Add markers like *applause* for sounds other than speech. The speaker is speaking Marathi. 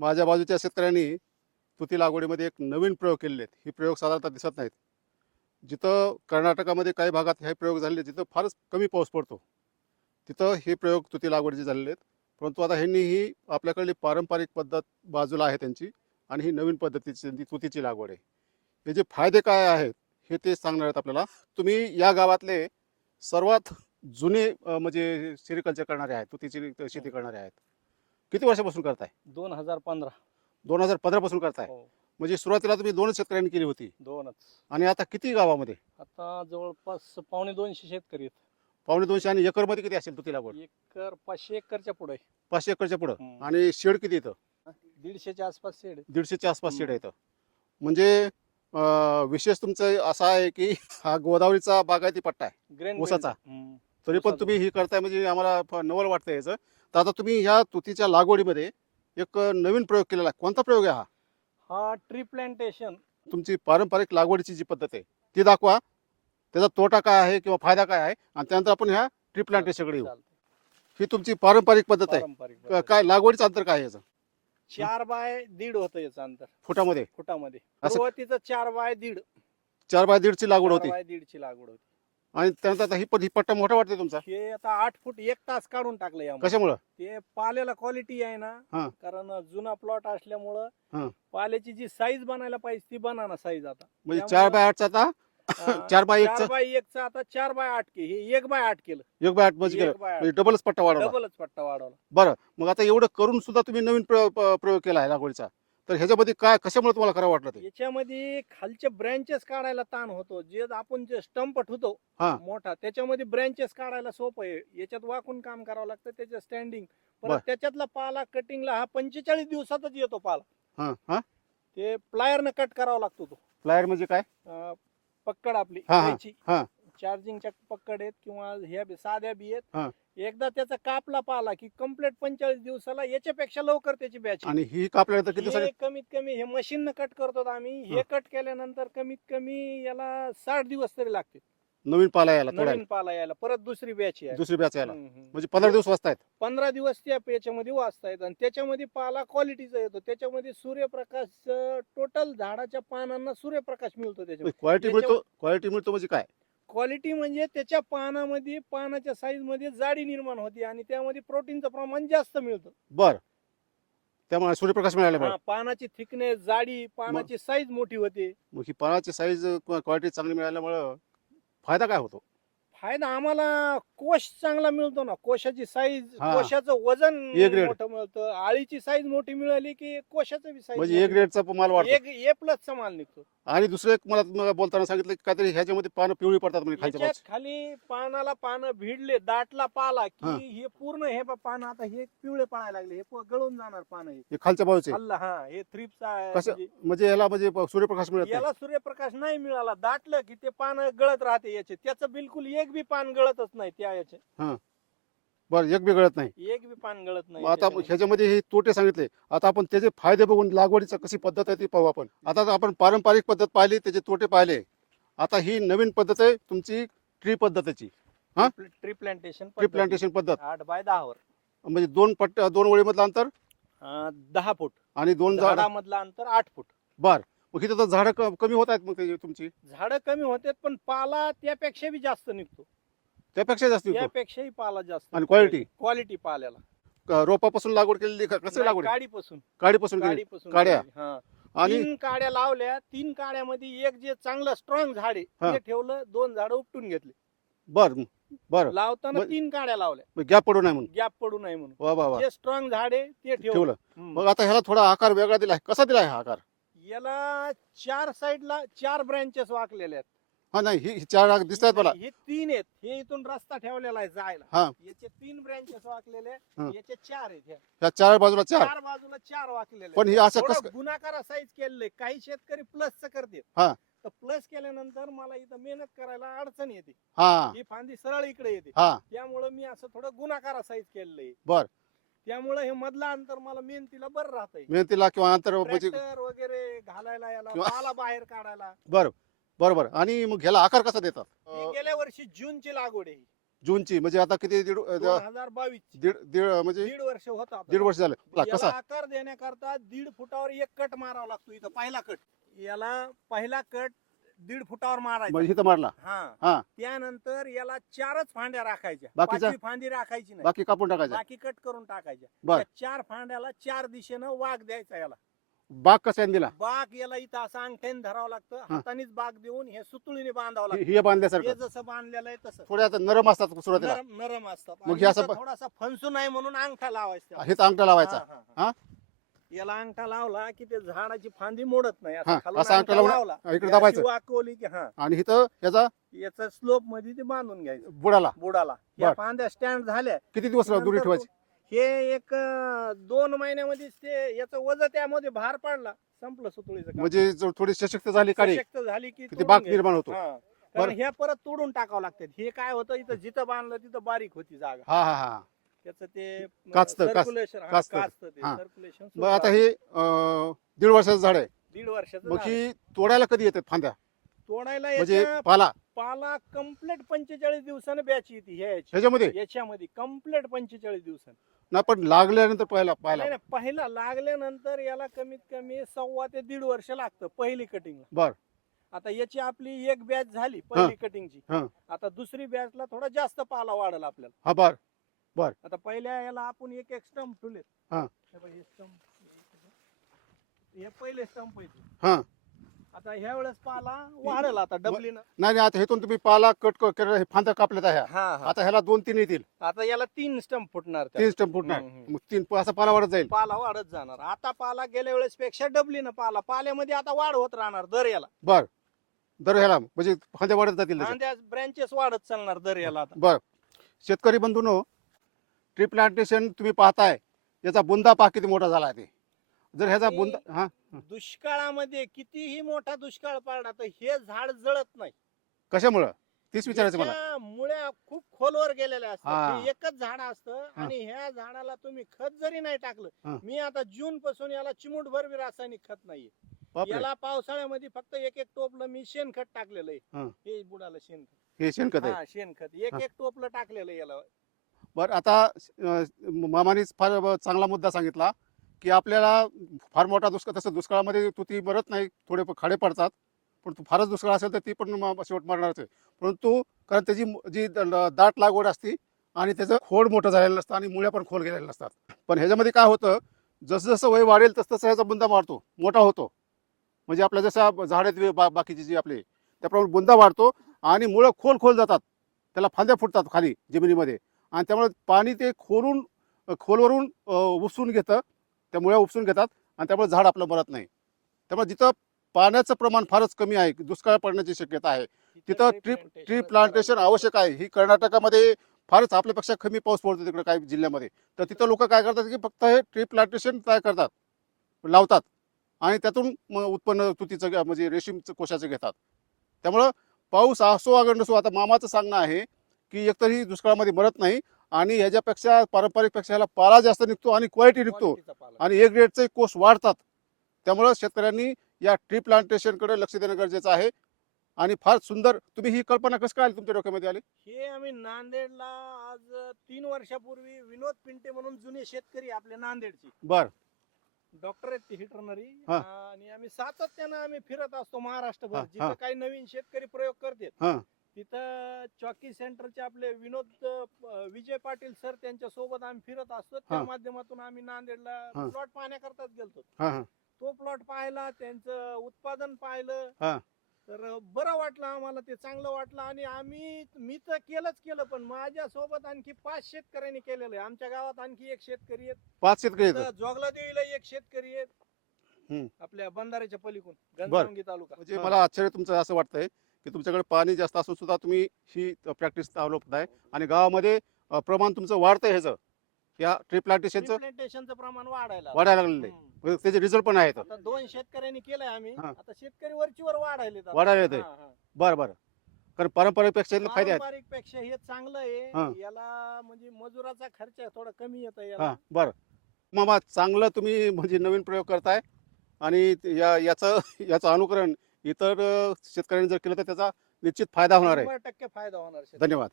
माझ्या बाजूच्या शेतकऱ्यांनी तुती लागवडीमध्ये एक नवीन प्रयोग केलेले आहेत. ही प्रयोग साधारणतः दिसत नाहीत. जिथं कर्नाटकामध्ये काही भागात हे प्रयोग झालेले आहेत, जिथं फारच कमी पाऊस पडतो. तिथं हे प्रयोग तुती लागवडीचे झालेले आहेत. परंतु आता ह्यांनी ही आपल्याकडली पारंपरिक पद्धत बाजूला आहे त्यांची आणि ही नवीन पद्धतीची त्यांची तुतीची लागवड आहे. हे जे फायदे काय आहेत हे ते सांगणार आहेत आपल्याला. तुम्ही या गावातले सर्वात जुने म्हणजे सेरिकल्चर करणारे आहेत तुतीची शेती करणारे आहेत. किती वर्षापासून करताय? दोन हजार पंधरा. दोन हजार पंधरा पासून करताय. हो. म्हणजे सुरुवातीला तुम्ही दोनच शेतकऱ्यांनी केली होती. दोनच. आणि आता किती गावामध्ये? आता जवळपास पावणे दोनशे शेतकरी आहेत. पावणे दोनशे आणि एकरमध्ये किती असेल तुती लागवड एकर पाचशे एकरच्या पुढे. पाचशे एकरच्या पुढं. हम्म. आणि शेड किती येतं? दीडशेच्या आसपास शेड. दीडशेच्या आसपास शेड. येतं. म्हणजे अं, विशेष तुमचं असा आहे की हा गोदावरीचा बागायती पट्टा आहे. Grain ऊसाचा? हम्म. तरी पण. तुम्ही ही करताय म्हणजे आम्हाला फ- नवल वाटतं याचं. तर आता तुम्ही ह्या तुतीच्या लागवडीमध्ये एक नवीन प्रयोग केलेला. आहे कोणता प्रयोग आहे हा? हा ट्री प्लांटेशन तुमची पारंपरिक लागवडीची जी पद्धत आहे ती दाखवा. त्याचा तोटा काय आहे किंवा फायदा काय आहे? आणि त्यानंतर आपण ह्या ट्री प्लांटेशनकडे येऊ ही तुमची पारंपरिक पद्धत आहे. क-. काय लागवडीचं अंतर काय आहे याचं? चार बाय दीड होतं याचं अंतर. फुटामध्ये? फुटामध्ये. असं- सुरुवातीचं चार बाय दीड. चार बाय दीडची लागवड चार होती. बाय दीडची लागवड होती. आणि त्यानंतर आता ही पण ही पट्टा मोठा वाटते तुमचा? हे आता आठ फूट एक तास काढून टाकलं यामध्ये कशामुळं? ते पाल्याला क्वालिटी आहे ना. कारण जुना प्लॉट हा. असल्यामुळं पाल्याची जी साईज बनायला पाहिजे ती बनाना साईज आता. म्हणजे त्यामुळं- चार बाय आठचा आता? अं, *laughs* चार बाय एकचा? चार बाय एकचा आता चार बाय आठ के हे एक बाय आठ केलं. एक बाय आठ म्हणजे केलं. एक बाय आठ. म्हणजे डबलच पट्टा वाढवला. डबलच पट्टा वाढवला. बरं मग आता एवढं करून सुद्धा तुम्ही नवीन प- प्रयोग केला आहे लागवडीचा. तर ह्याच्यामध्ये काय कशामुळे तुम्हाला करावं वाटलं ते याच्यामध्ये खालचे ब्रँचेस काढायला ताण होतो जे आपण जे स्टंप ठेवतो हा. मोठा त्याच्यामध्ये ब्रँचेस काढायला सोपं आहे याच्यात वाकून काम करावं लागतं त्याच्या स्टँडिंग बर. परत त्याच्यातला पाला कटिंगला हा पंचेचाळीस दिवसातच येतो पाला हा हा ते प्लायरनं कट करावा लागतो तो फ्लायर म्हणजे काय अं, पक्कड आपली हा, हा. हा. चार्जिंगच्या पक्कड आहेत किंवा ह्या बी- साध्या बी हा. आहेत एकदा त्याचा कापला पाला की कंप्लीट पंचेचाळीस दिवसाला याच्यापेक्षा लवकर त्याची बॅच आणि ही कापल्यानंतर किती कमीत कमी हे मशीन कट करतो आम्ही हे कट केल्यानंतर कमीत कमी याला साठ दिवस तरी लागते नवीन पाला यायला नवीन पाला यायला. परत दुसरी बॅच आहे दुसरी बॅच यायला. हम्म, हम्म. म्हणजे पंधरा दिवस वाजतायत पंधरा दिवस त्या याच्यामध्ये वाचतायत आणि त्याच्यामध्ये पाला क्वालिटीचा येतो. त्याच्यामध्ये सूर्यप्रकाश टोटल झाडाच्या पानांना सूर्यप्रकाश मिळतो त्याच्यामध्ये. क्वालिटी याच्यावर- मिळतो क्वालिटी मिळतो म्हणजे काय? क्वालिटी म्हणजे त्याच्या पानामध्ये पानाच्या साईजमध्ये जाडी निर्माण होते आणि त्यामध्ये प्रोटीनचं प्रमाण जास्त मिळतं. बर. त्यामुळे सूर्यप्रकाश मिळाला हा, पानाची थिकनेस जाडी पानाची साईज मोठी होते. मग ही पानाची साईज क्वालिटी चांगली मिळाल्यामुळं फायदा काय होतो? फायदा आम्हाला कोश चांगला मिळतो ना. कोशाची साईज हा. कोशाचं वजन A grade. मोठं मिळतं. आळीची साईज मोठी मिळाली की कोशाचं बी म्हणजे साईज ग्रेडचा माल वाढतो. एक ए प्लस चा माल निघतो. आणि दुसरं एक मला तुम्हाला बोलताना सांगितलं की काहीतरी ह्याच्यामध्ये पानं पिवळी पडतात म्हणजे खालच्या याच्यात बाजूला खाली पानाला पानं भिडले दाटला पाला हा. की हे. पूर्ण हे पा- पानं आता हे पिवळे पडायला लागले. हे प- गळून जाणार पानं हे. हे खालच्या बाजूचे? हल्ला हा. हे थ्रिप्स कसं? म्हणजे याला म्हणजे प- सूर्यप्रकाश मिळत नाही. याला सूर्यप्रकाश नाही मिळाला. दाटलं की ते पानं गळत राहते याचे. त्याचं बिलकुल एक बी पान गळतच नाही त्या याचे. बरं एक बी गळत नाही. एक बी पान गळत नाही मग आता त्याच्यामध्ये. ह्याच्यामध्ये हे तोटे सांगितले. आता आपण त्याचे फायदे बघून लागवडीचं कशी पद्धत आहे ती पाहू आपण. आता तर आपण पारंपरिक पद्धत पाहिली त्याचे तोटे पाहिले. आता ही नवीन पद्धत आहे तुमची ट्री पद्धतीची. हा? ट्री प्लांटेशन ट्री प्लांटेशन पद्धत. आठ बाय दहा वर. म्हणजे दोन पट्ट दोन ओळीमधलं अंतर? अं, दहा फूट. आणि दोन झाड? झाडामधलं अंतर आठ फूट. बर. मग इथं तर झाडं क- कमी होत आहेत मग त्याची तुमची? झाडं कमी होतात पण पाला त्यापेक्षा बी जास्त निघतो. त्यापेक्षा जास्त होतो त्यापेक्षाही पाला जास्त आणि quality? क्वालिटी पाल्याला. क- रोपापासून लागवड केलेली का- कसं लागवड आहे? काडीपासून. काडीपासून केली? काडीपासून काड्या? हा. आणि तीन काड्या लावल्या तीन काड्यामध्ये एक जे चांगलं स्ट्रॉंग झाड आहे हा. ते ठेवलं दोन झाडं उपटून घेतले. बर बर. लावताना मग- तीन काड्या लावल्या. गॅप पडू नये म्हणून. गॅप पडू नये म्हणून. वा वा वा. जे स्ट्रॉंग झाड आहे ते ठेवलं. ठेवलं. हम्म. मग आता ह्याला थोडा आकार वेगळा दिलाय. कसा दिलाय हा आकार? याला चार साईडला चार ब्रँचेस वाकलेले आहेत. हा नाही ही ही चार दिसत आहेत मला. हे तीन आहेत. हे इथून रस्ता ठेवलेला आहे जायला. हा. याचे तीन ब्रँचेस वाकलेले हा. याचे चार आहेत ह्या. ह्या चार बाजूला चार. चार बाजूला चार वाकलेले पण. हे असं थोडं कसं गुणाकार साईज केलेले काही शेतकरी प्लसच करते हा. तर प्लस केल्यानंतर मला इथं मेहनत करायला अडचण येते. हा. ही फांदी सरळ इकडे येते. हा. त्यामुळं मी असं थोडं गुणाकार साईज केलेलं आहे. बर. त्यामुळं हे मधलं अंतर मला मेहनतीला बरं राहतंय. मेहनतीला किंवा अंतर म्हणजे वगैरे घालायला याला किंवा- पाला बाहेर काढायला. बरं बरोबर. आणि मग ह्याला आकार कसा देतात? ही अं, गेल्या वर्षी जूनची लागवड आहे. जूनची म्हणजे आता किती दीड अ, दोन हजार बावीस दीड दीड म्हणजे दीड वर्ष होत आता. दीड वर्ष झालं. ला, याला कसा? आकार देण्याकरता दीड फुटावर एक कट मारावा लागतो इथं पहिला कट. याला पहिला कट दीड फुटावर मारायचा. म्हणजे इथं मारला. हा. हा. त्यानंतर याला चारच फांद्या राखायच्या? पाचवी फांदी राखायची नाही. बाकी कापून टाकायचं बाकी कट करून टाकायच्या. बर. त्या चार फांद्याला चार दिशेनं वाघ द्यायचा याला. बाग कशाने दिला बाग याला इथं असं अंगठ्याने धरावं लागतं. हातानेच बाग देऊन हे सुतुळीने बांधावं लागतं. हे हे बांधल्यासारखं जसं बांधलेलं आहे तसं. थोडे आता नरम असतात सुरुवातीला. नरम नरम असतात. मग आणि हे असं इथं ब- थोडासा फणसू नाही म्हणून अंगठा लावायचा. हेच अंगठा लावायचा. हा, हा, हा. याला अंगठा लावला की ते झाडाची फांदी मोडत नाही. हा, असं खालून असा अंगठा इकडे दाबायचं. वाकवली की हा. आणि इथं याचा याचा स्लोपमध्ये ते बांधून घ्यायचं. बुडाला. बुडाला. या बर. फांद्या स्टँड झाल्या. किती दिवस नंतर दुरी तो- ठेवायची हे एक अं, दोन महिन्यामध्येच ते याचं वजन त्यामध्ये भार पडला. संपलं सुतुळीचं काम. म्हणजे जो थोडी सशक्त झाली काळी सशक्त झाली की किती तोडून बाग घ्यायचं. निर्माण होतो. हा. बर. हे परत तोडून टाकावं लागतात. हे काय होतं? इथं जिथं बांधलं तिथं बारीक होती जागा. हा हा हा. त्याचं ते काचतं, काच- सर्क्युलेशन काचतं. काचतं ते हा. सर्क्युलेशन मग आता हे अं, दीड वर्षाचं झाड आहे. दीड वर्षाचं मग झाड. ही तोडायला कधी येतात फांद्या? तोडायला म्हणजे याच्या पाला? पाला कंप्लीट पंचेचाळीस दिवसानं बॅच येते ह्या याची. ह्याच्यामध्ये? याच्यामध्ये कंप्लीट पंचेचाळीस दिवसानं. ना पण लागल्यानंतर पाहायला पाहायला. नाही, नाही, पहिला लागल्यानंतर याला कमीत कमी सव्वा ते दीड वर्ष लागतं पहिली कटिंगला बर. आता याची आपली एक बॅच झाली पहिली कटिंगची हा. आता दुसरी बॅचला थोडा जास्त पाला वाढेल आपल्याला. हा बर. आता पहिल्या याला आपण एक एक स्टंप ठेवले हा. हे स्टंप हे पहिले स्टंप हा. आता ह्या वेळेस पाला वाढेल आता डबलीनं नाही नाही आता हेतून तुम्ही पाला कट हे फांद्या कापल्यात ह्या. हा हा. आता ह्याला दोन तीन येतील. आता याला तीन स्टंप फुटणार. तीन स्टंप फुटणार. हम्म, हम्म. मग तीन असा पाला वाढत जाईल. पाला वाढत जाणार. आता पाला गेल्या वेळेस पेक्षा डबलीनं पाला. पाल्यामध्ये आता वाढ होत राहणार दर याला. बर. दर ह्याला म्हणजे फांद्या वाढत जातील त्याच्या. ब्रँचेस वाढत चालणार दर याला आता. बर. शेतकरी बंधूनो ट्री प्लांटेशन तुम्ही पाहताय याचा बुंदा पहा किती मोठा झाला आहे ते. जर ह्याचा बुंदा हा दुष्काळामध्ये कितीही मोठा दुष्काळ पडला तर हे झाड जळत नाही. कशामुळं? तीच विचारायचं मला. मुळ्या खूप खोलवर गेलेल्या. असतात. हे. एकच झाड असतं आणि ह्या झाडाला तुम्ही खत जरी नाही हा. टाकलं मी आता जून पासून याला चिमूटभर बी रासायनिक खत नाहीये. बापरे. याला पावसाळ्यामध्ये फक्त एक एक टोपलं मी शेणखत टाकलेलं हा. आहे हे बुडाला शेणखत. हे शेणखत आहे. हा शेणखत. एक हा. एक टोपलं टाकलेलं आहे याला. बरं आता मामानीच फार चांगला मुद्दा सांगितला की आपल्याला फार मोठा दुष्काळ तसं दुष्काळामध्ये तुती मरत नाही थोडे खाडे पडतात पण तू फारच दुष्काळ असेल तर ती पण शेवट मारणारच आहे. परंतु कारण त्याची जी द- दाट लागवड असते आणि त्याचं खोड मोठं झालेलं नसतं आणि मुळ्या पण खोल गेलेल्या नसतात. पण ह्याच्यामध्ये काय होतं जसं जसं वय वाढेल तसं तसं ह्याचा बुंदा वाढतो मोठा होतो. म्हणजे आपल्या जसा झाडे बा- बाकीची जी आपले त्याप्रमाणे बुंदा वाढतो आणि मुळं खोल खोल जातात. त्याला फांद्या फुटतात खाली जमिनीमध्ये. आणि त्यामुळे पाणी ते खोलून खोलवरून उपसून घेतं. त्या मुळ्या उपसून घेतात आणि त्यामुळे झाड आपलं मरत नाही. त्यामुळे जिथं पाण्याचं प्रमाण फारच कमी आहे दुष्काळ पडण्याची शक्यता आहे तिथं ट्री ट्री प्लांटेशन आवश्यक आहे. ही कर्नाटकामध्ये फारच आपल्यापेक्षा कमी पाऊस पडतो तिकडे काही जिल्ह्यामध्ये. तर तिथं लोक काय करतात की फक्त हे ट्री प्लांटेशन तयार करतात लावतात आणि त्यातून उत्पन्न तुतीचं म्हणजे रेशीमचं कोशाचं घेतात. त्यामुळं पाऊस असो अगर नसो आता मामाचं सांगणं आहे की एकतर ही दुष्काळामध्ये मरत नाही आणि ह्याच्यापेक्षा पारंपरिकपेक्षा ह्याला पाला जास्त निघतो आणि क्वालिटी निघतो. आणि एक ग्रेडचे कोष वाढतात. त्यामुळं शेतकऱ्यांनी या ट्री प्लांटेशनकडे लक्ष देणं गरजेचं आहे. आणि फार सुंदर तुम्ही ही कल्पना कसं काय आली तुमच्या डोक्यामध्ये आली? हे आम्ही नांदेडला आज तीन वर्षापूर्वी विनोद पिंटे म्हणून जुने शेतकरी आपले नांदेडचे. बर. डॉक्टर आहेत ते हिटरनरी. आणि आम्ही सातत्यानं आम्ही फिरत असतो महाराष्ट्रभर. जिथं काही नवीन शेतकरी प्रयोग. करतात. तिथं चॉकी सेंटरचे आपले विनोद अं, विजय पाटील सर त्यांच्यासोबत आम्ही फिरत असतो त्या हा. माध्यमातून आम्ही नांदेडला हा. प्लॉट पाहण्याकरताच गेलतो हा हा तो प्लॉट पाहिला त्यांचं उत्पादन पाहिलं हा. तर बरं वाटलं आम्हाला ते चांगलं वाटलं आणि आम्ही मी तर केलंच केलं पण माझ्या सोबत आणखी पाच शेतकऱ्यांनी केलेलं आहे आमच्या गावात आणखी एक शेतकरी आहेत पाच शेतकरी येतात तर जोगला देवीला एक शेतकरी आहेत. आपल्या बंधाऱ्याच्या पलीकडून घनसावंगी तालुका म्हणजे. मला आश्चर्य तुमचं असं वाटतंय की तुमच्याकडे पाणी जास्त असून सुद्धा तुम्ही ही प्रॅक्टिस अवलंबताय आणि गावामध्ये प्रमाण तुमचं वाढतंय ह्याचं. या ट्री प्लांटेशनचं प्लांटेशनचं प्रमाण वाढायला वाढायला लागलेलं आहे. त्याचे रिझल्ट पण आहेत. आता दोन शेतकऱ्यांनी केलंय आम्ही. हा. आता शेतकरी वरची वर वाढायले वाढायला येतंय. बरं बरं. कारण पारंपरिकपेक्षा यातले फायदे आहेत पारंपरिकपेक्षा हे चांगलं हा. आहे याला म्हणजे मजुराचा खर्च थोडा कमी येतो हां याला बरं. मामा चांगलं तुम्ही म्हणजे नवीन प्रयोग करताय. आणि या याचं याचं अनुकरण इतर शेतकऱ्यांनी जर केलं तर त्याचा निश्चित फायदा होणार आहे टक्के फायदा होणार. धन्यवाद